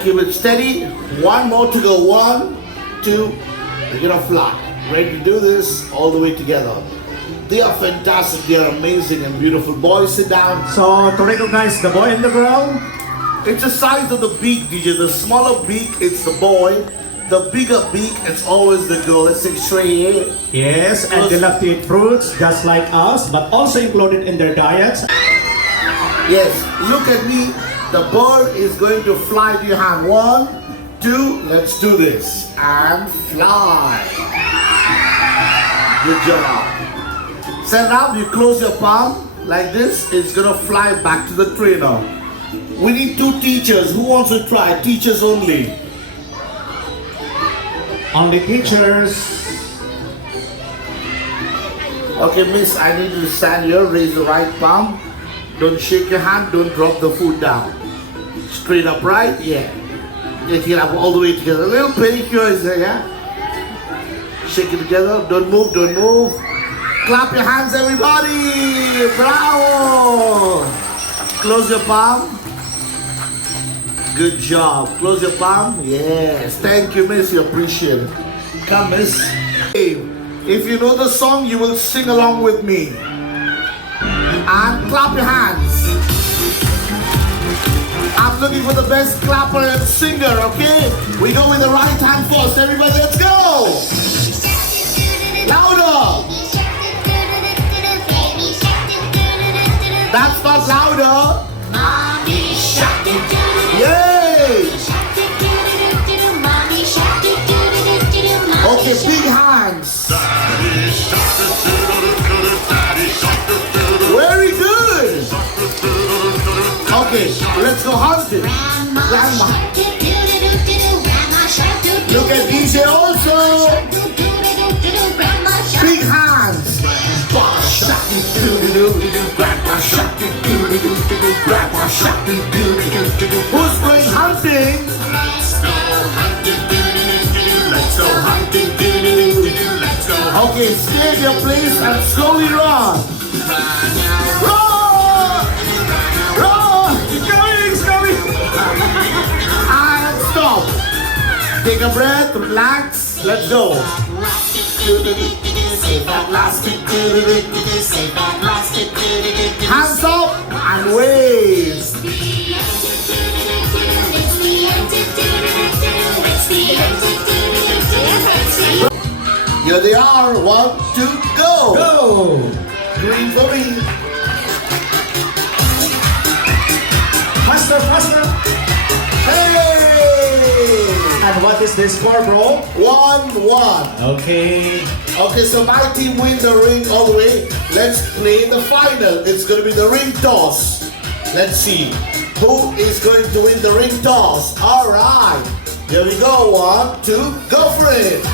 right, keep it steady. One more to go. 1, 2, we're gonna fly. Ready to do this all the way together. They are fantastic, they are amazing and beautiful. Boys, sit down. So to recognize the boy and the girl, It's the size of the beak, DJ. The smaller beak, it's the boy. The bigger beak, it's always the girl. Let's take straight. yes, and they love to eat fruits just like us, but also included in their diets. Yes, look at me. The bird is going to fly to your hand. 1, 2, let's do this. And fly. Good job. So now you close your palm like this. It's gonna fly back to the trainer. We need 2 teachers. Who wants to try? Teachers only. Only teachers. Okay, miss, I need you to stand here. Raise the right palm. Don't shake your hand. Don't drop the foot down. Straight up, right? Yeah. Get it up all the way together. A little pedicure is there, yeah? Shake it together. Don't move, don't move. Clap your hands, everybody. Bravo. Close your palm. Good job. Close your palm. Yes. Thank you, miss. You appreciate it. Come, miss. Hey, if you know the song, you will sing along with me. And clap your hands. I'm looking for the best clapper and singer, okay? We go with the right hand first. Everybody, let's go. Louder. That's not louder. Mommy shark do do do do. Yay! Mommy shark do do do do do. Okay, big hands. Very good. Okay, let's go hunting. Grandma. Shark do do do do do. Grandma shark do do. Look at DJ also. Do do do do do. Grandma shark. Big hands. Grandpa shark do do do do. Grandpa shark do do do do. Grandpa shark do do do do. Who's going hunting? Let's go hunting. Do do do do. Let's go hunting. Do do do do. Let's go. Okay, stay in your place and slowly run. Run! Run! It's coming, it's coming! And stop. Take a breath, relax, let's go. Hands up and wave. Here they are. 1, 2, go. Go! Green for me. Faster, faster! Hey! And what is this score, bro? 1-1. Okay. Okay, so my team win the ring all the way. Let's play the final. It's going to be the ring toss. Let's see who is going to win the ring toss. All right. Here we go. 1, 2, go for it.